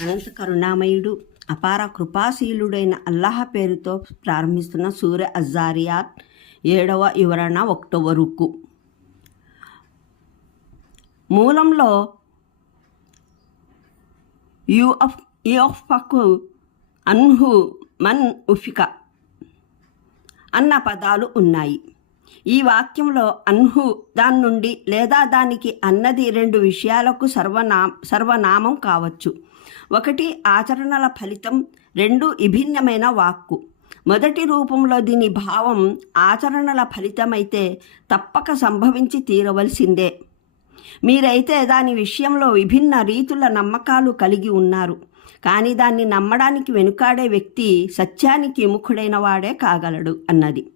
అనంత కరుణామయుడు అపార కృపాశీలుడైన అల్లాహ్ పేరుతో ప్రారంభిస్తున్న సూర్య అజారియాత్ ఏడవ వివరణ ఒకటవ మూలంలో యుఫ్ యుఫకు అన్హు మన్ ఉఫిక అన్న పదాలు ఉన్నాయి. ఈ వాక్యంలో అన్హు దాని నుండి లేదా దానికి అన్నది రెండు విషయాలకు సర్వనా సర్వనామం కావచ్చు. ఒకటి ఆచరణల ఫలితం రెండు విభిన్నమైన వాక్కు. మొదటి రూపంలో దీని భావం ఆచరణల ఫలితమైతే తప్పక సంభవించి తీరవలసిందే. మీరైతే దాని విషయంలో విభిన్న రీతుల నమ్మకాలు కలిగి ఉన్నారు. కానీ దాన్ని నమ్మడానికి వెనుకాడే వ్యక్తి సత్యానికి ముఖుడైన వాడే కాగలడు అన్నది.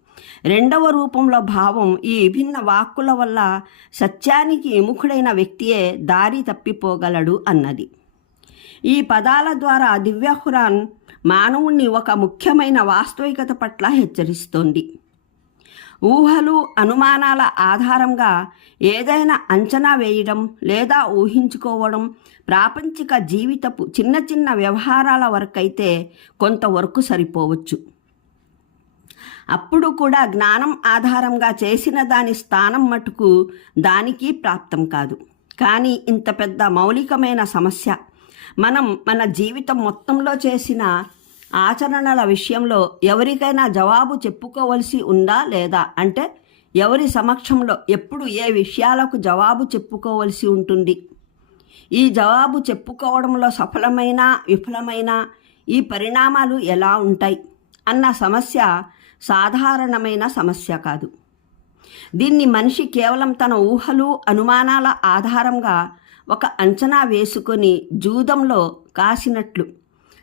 రెండవ రూపంలో భావం ఈ విభిన్న వాక్కుల వల్ల సత్యానికి విముఖుడైన వ్యక్తియే దారి తప్పిపోగలడు అన్నది. ఈ పదాల ద్వారా దివ్య ఖురాన్ మానవుణ్ణి ఒక ముఖ్యమైన వాస్తవికత పట్ల హెచ్చరిస్తోంది. ఊహలు అనుమానాల ఆధారంగా ఏదైనా అంచనా వేయడం లేదా ఊహించుకోవడం ప్రాపంచిక జీవితపు చిన్న చిన్న వ్యవహారాల వరకైతే కొంతవరకు సరిపోవచ్చు. అప్పుడు కూడా జ్ఞానం ఆధారంగా చేసిన దాని స్థానం మటుకు దానికి ప్రాప్తం కాదు. కానీ ఇంత పెద్ద మౌలికమైన సమస్య. మనం మన జీవితం మొత్తంలో చేసిన ఆచరణల విషయంలో ఎవరికైనా జవాబు చెప్పుకోవలసి ఉందా లేదా? అంటే ఎవరి సమక్షంలో ఎప్పుడు ఏ విషయాలకు జవాబు చెప్పుకోవలసి ఉంటుంది? ఈ జవాబు చెప్పుకోవడంలో సఫలమైన విఫలమైన ఈ పరిణామాలు ఎలా ఉంటాయి? అన్న సమస్య సాధారణమైన సమస్య కాదు. దీన్ని మనిషి కేవలం తన ఊహలు అనుమానాల ఆధారంగా ఒక అంచనా వేసుకొని జూదంలో కాసినట్లు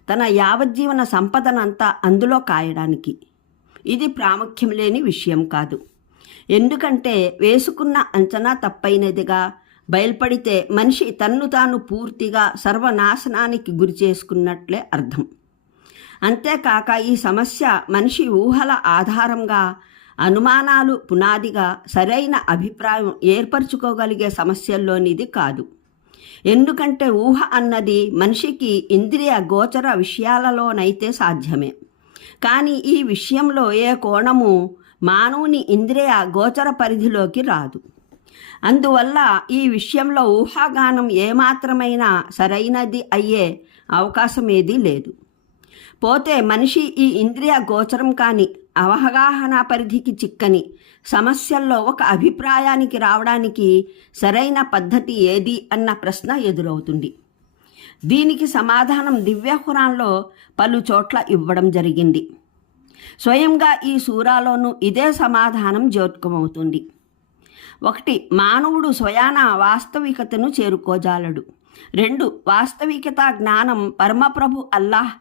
తన యావజ్జీవన సంపదనంతా అందులో కాయడానికి. ఇది ప్రాముఖ్యం లేని విషయం కాదు. ఎందుకంటే వేసుకున్న అంచనా తప్పైనదిగా బయల్పడితే మనిషి తన్ను తాను పూర్తిగా సర్వనాశనానికి గురి చేసుకున్నట్లే అర్థం. అంతేకాక ఈ సమస్య మనిషి ఊహల ఆధారంగా అనుమానాలు పునాదిగా సరైన అభిప్రాయం ఏర్పరచుకోగలిగే సమస్యల్లోనిది కాదు. ఎందుకంటే ఊహ అన్నది మనిషికి ఇంద్రియ గోచర విషయాలలోనైతే సాధ్యమే. కానీ ఈ విషయంలో ఏ కోణము మానవుని ఇంద్రియ గోచర పరిధిలోకి రాదు. అందువల్ల ఈ విషయంలో ఊహాగానం ఏమాత్రమైనా సరైనది అయ్యే అవకాశం ఏదీ లేదు. పోతే మనిషి ఈ ఇంద్రియ గోచరం కాని అవగాహన పరిధికి చిక్కని. సమస్యల్లో ఒక అభిప్రాయానికి రావడానికి సరైన పద్ధతి ఏది అన్న ప్రశ్న ఎదురవుతుంది. దీనికి సమాధానం దివ్యహురాన్లో పలు చోట్ల ఇవ్వడం జరిగింది. స్వయంగా ఈ సూరాలోనూ ఇదే సమాధానం జోత్కమవుతుంది. ఒకటి మానవుడు స్వయాన వాస్తవికతను చేరుకోజాలడు. రెండు వాస్తవికత జ్ఞానం పరమప్రభు అల్లాహ్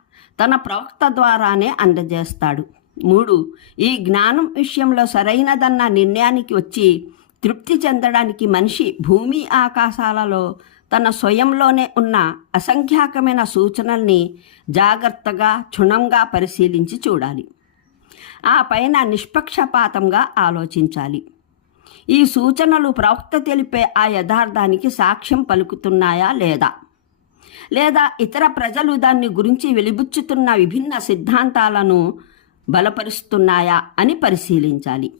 తన ప్రవక్త ద్వారానే అందజేస్తాడు. మూడు ఈ జ్ఞానం విషయంలో సరైనదన్న నిర్ణయానికి వచ్చి తృప్తి చెందడానికి మనిషి భూమి ఆకాశాలలో తన స్వయంలోనే ఉన్న అసంఖ్యాకమైన సూచనల్ని జాగ్రత్తగా క్షుణంగా పరిశీలించి చూడాలి. ఆ పైన నిష్పక్షపాతంగా ఆలోచించాలి. ఈ సూచనలు ప్రవక్త తెలిపే ఆ యథార్థానికి సాక్ష్యం పలుకుతున్నాయా లేదా? లేదా ఇతర ప్రజలు దాన్ని గురించి వెలిబుచ్చుతున్న విభిన్న సిద్ధాంతాలను బలపరుస్తున్నాయా అని పరిశీలించాలి.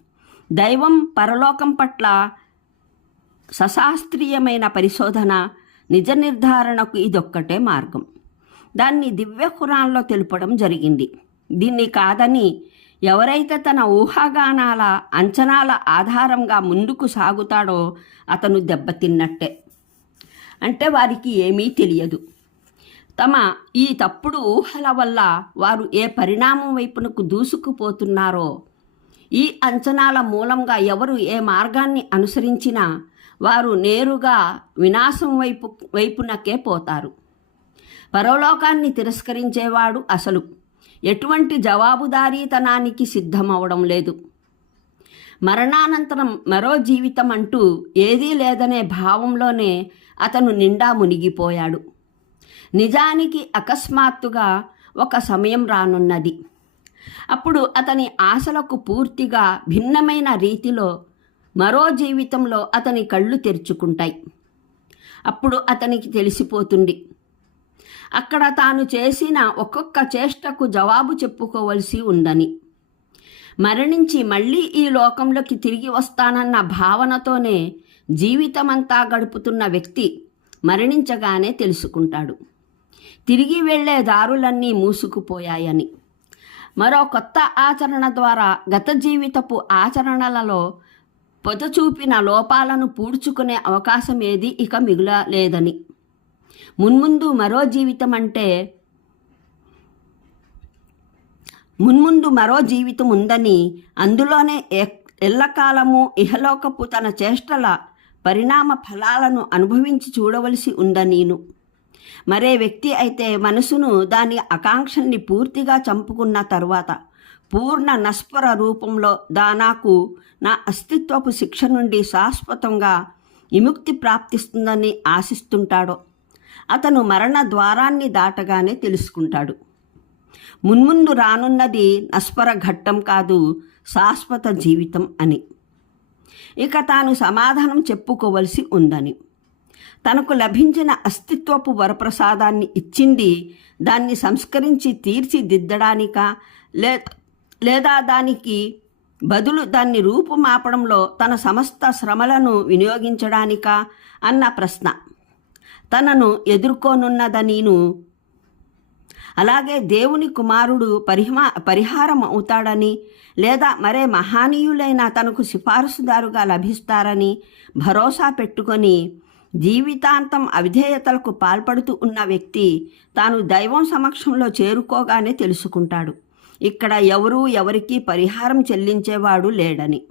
దైవం పరలోకం పట్ల సశాస్త్రీయమైన పరిశోధన నిజ నిర్ధారణకు ఇదొక్కటే మార్గం. దాన్ని దివ్య ఖురాన్లో తెలుపడం జరిగింది. దీన్ని కాదని ఎవరైతే తన ఊహాగానాల అంచనాల ఆధారంగా ముందుకు సాగుతాడో అతను దెబ్బతిన్నట్టే. అంటే వారికి ఏమీ తెలియదు. తమ ఈ తప్పుడు ఊహల వల్ల వారు ఏ పరిణామం వైపునకు దూసుకుపోతున్నారో ఈ అంచనాల మూలంగా ఎవరు ఏ మార్గాన్ని అనుసరించినా వారు నేరుగా వినాశం వైపు వైపునకే పోతారు. పరలోకాన్ని తిరస్కరించేవాడు అసలు ఎటువంటి జవాబుదారీతనానికి సిద్ధమవడం లేదు. మరణానంతరం మరో జీవితం అంటూ ఏదీ లేదనే భావంలోనే అతను నిండా మునిగిపోయాడు. నిజానికి అకస్మాత్తుగా ఒక సమయం రానున్నది. అప్పుడు అతని ఆశలకు పూర్తిగా భిన్నమైన రీతిలో మరో జీవితంలో అతని కళ్ళు తెరుచుకుంటాయి. అప్పుడు అతనికి తెలిసిపోతుంది. అక్కడ తాను చేసిన ఒక్కొక్క చేష్టకు జవాబు చెప్పుకోవలసి ఉందని. మరణించి మళ్ళీ ఈ లోకంలోకి తిరిగి వస్తానన్న భావనతోనే జీవితమంతా గడుపుతున్న వ్యక్తి మరణించగానే తెలుసుకుంటాడు. తిరిగి వెళ్ళే దారులన్నీ మూసుకుపోయాయని. మరో కొత్త ఆచరణ ద్వారా గత జీవితపు ఆచరణలలో పొదచూపిన లోపాలను పూడ్చుకునే అవకాశం ఏది ఇక మిగులలేదని. మున్ముందు మరో జీవితం అంటే మున్ముందు మరో జీవితం ఉందని అందులోనే ఎ- ఎల్లకాలము ఇహలోకపు తన చేష్టల పరిణామ ఫలాలను అనుభవించి చూడవలసి ఉందనీను. మరే వ్యక్తి అయితే మనసును దాని ఆకాంక్షల్ని పూర్తిగా చంపుకున్న తరువాత పూర్ణ నస్పర రూపంలో దానాకు నా అస్తిత్వపు శిక్ష నుండి శాశ్వతంగా విముక్తి ప్రాప్తిస్తుందని ఆశిస్తుంటాడో అతను మరణ ద్వారాన్ని దాటగానే తెలుసుకుంటాడు. మున్ముందు రానున్నది నస్పర ఘట్టం కాదు శాశ్వత జీవితం అని. ఇక తాను సమాధానం చెప్పుకోవలసి ఉందని. తనకు లభించిన అస్తిత్వపు వరప్రసాదాన్ని ఇచ్చింది దాన్ని సంస్కరించి తీర్చిదిద్దడానిక లే లేదా దానికి బదులు దాన్ని రూపుమాపడంలో తన సమస్త శ్రమలను వినియోగించడానికా అన్న ప్రశ్న. తనను ఎదుర్కోనున్నదనీను అలాగే దేవుని కుమారుడు పరిహమా పరిహారం అవుతాడని లేదా మరే మహానీయులైన తనకు సిఫారసుదారుగా లభిస్తారని భరోసా పెట్టుకొని జీవితాంతం అవిధేయతలకు పాల్పడుతూ ఉన్న వ్యక్తి తాను దైవం సమక్షంలో చేరుకోగానే తెలుసుకుంటాడు. ఇక్కడ ఎవరూ ఎవరికీ పరిహారం చెల్లించేవాడు లేడని.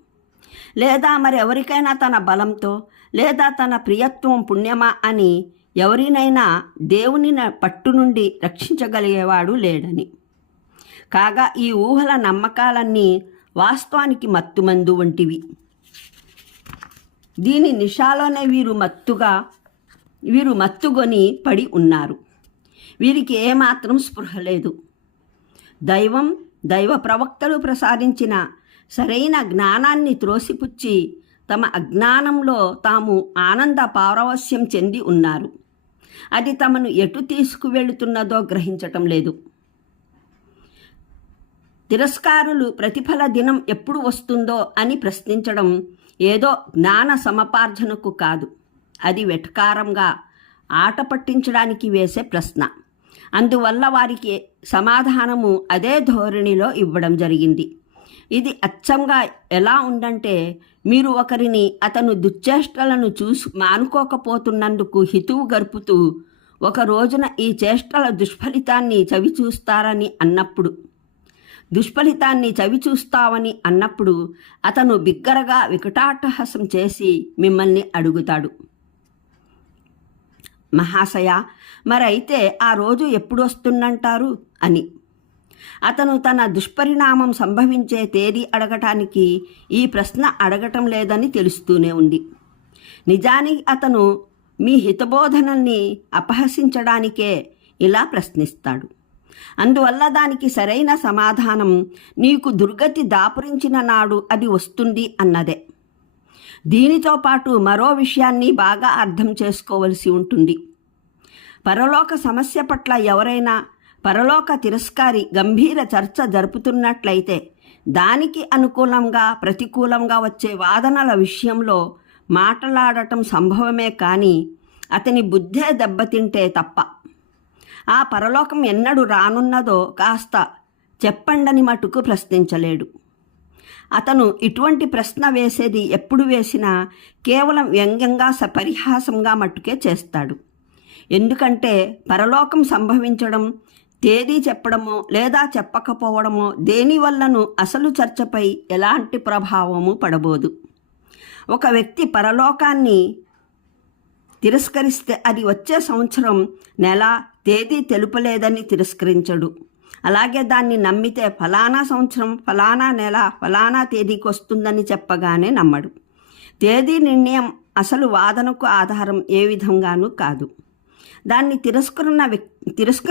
లేదా మరి ఎవరికైనా తన బలంతో లేదా తన ప్రియత్వం పుణ్యమా అని ఎవరినైనా దేవుని పట్టు నుండి రక్షించగలిగేవాడు లేడని. కాగా ఈ ఊహల నమ్మకాలన్నీ వాస్తవానికి మత్తుమందు వంటివి. దీని నిషాలోనే వీరు మత్తుగా వీరు మత్తుగొని పడి ఉన్నారు. వీరికి ఏమాత్రం స్పృహ లేదు. దైవం దైవ ప్రవక్తలు ప్రసాదించిన సరైన జ్ఞానాన్ని త్రోసిపుచ్చి తమ అజ్ఞానంలో తాము ఆనంద పారవస్యం చెంది ఉన్నారు. అది తమను ఎటు తీసుకువెళుతున్నదో గ్రహించటం లేదు. తిరస్కారులు ప్రతిఫల దినం ఎప్పుడు వస్తుందో అని ప్రశ్నించడం ఏదో జ్ఞాన సమపార్జనకు కాదు. అది వెటకారంగా ఆట పట్టించడానికి వేసే ప్రశ్న. అందువల్ల వారికి సమాధానము అదే ధోరణిలో ఇవ్వడం జరిగింది. ఇది అచ్చంగా ఎలా ఉందంటే మీరు ఒకరిని అతను దుశ్చేష్టలను చూసి మానుకోకపోతున్నందుకు హితువు గరుపుతూ ఒక రోజున ఈ చేష్టల దుష్ఫలితాన్ని చవి చూస్తారని అన్నప్పుడు దుష్ఫలితాన్ని చవి చూస్తావని అన్నప్పుడు అతను బిగ్గరగా వికటాటహసం చేసి మిమ్మల్ని అడుగుతాడు. మహాశయ మరైతే ఆ రోజు ఎప్పుడు వస్తుందంటారు? అని. అతను తన దుష్పరిణామం సంభవించే తేదీ అడగటానికి ఈ ప్రశ్న అడగటం లేదని తెలుస్తూనే ఉంది. నిజానికి అతను మీ హితబోధనల్ని అపహసించడానికే ఇలా ప్రశ్నిస్తాడు. అందువల్ల దానికి సరైన సమాధానం నీకు దుర్గతి దాపురించిన నాడు అది వస్తుంది అన్నదే. దీనితో పాటు మరో విషయాన్ని బాగా అర్థం చేసుకోవలసి ఉంటుంది. పరలోక సమస్య పట్ల ఎవరైనా పరలోక తిరస్కారి గంభీర చర్చ జరుపుతున్నట్లయితే దానికి అనుకూలంగా ప్రతికూలంగా వచ్చే వాదనల విషయంలో మాట్లాడటం సంభవమే కానీ అతని బుద్ధే దెబ్బతింటే తప్ప. ఆ పరలోకం ఎన్నడు రానున్నదో కాస్త చెప్పండని మటుకు ప్రశ్నించలేడు. అతను ఇటువంటి ప్రశ్న వేసేది ఎప్పుడు వేసినా కేవలం వ్యంగ్యంగా పరిహాసంగా మట్టుకే చేస్తాడు. ఎందుకంటే పరలోకం సంభవించడం తేదీ చెప్పడమో లేదా చెప్పకపోవడమో దేనివల్లను అసలు చర్చపై ఎలాంటి ప్రభావము పడబోదు. ఒక వ్యక్తి పరలోకాన్ని తిరస్కరిస్తే అది వచ్చే సంవత్సరం నెల తేదీ తెలుపలేదని తిరస్కరించడు. అలాగే దాన్ని నమ్మితే ఫలానా సంవత్సరం ఫలానా నెల ఫలానా తేదీకి వస్తుందని చెప్పగానే నమ్మడు. తేదీ నిర్ణయం అసలు వాదనకు ఆధారం ఏ విధంగానూ కాదు. దాన్ని తిరస్కరణ వ్యక్ తిరస్కరి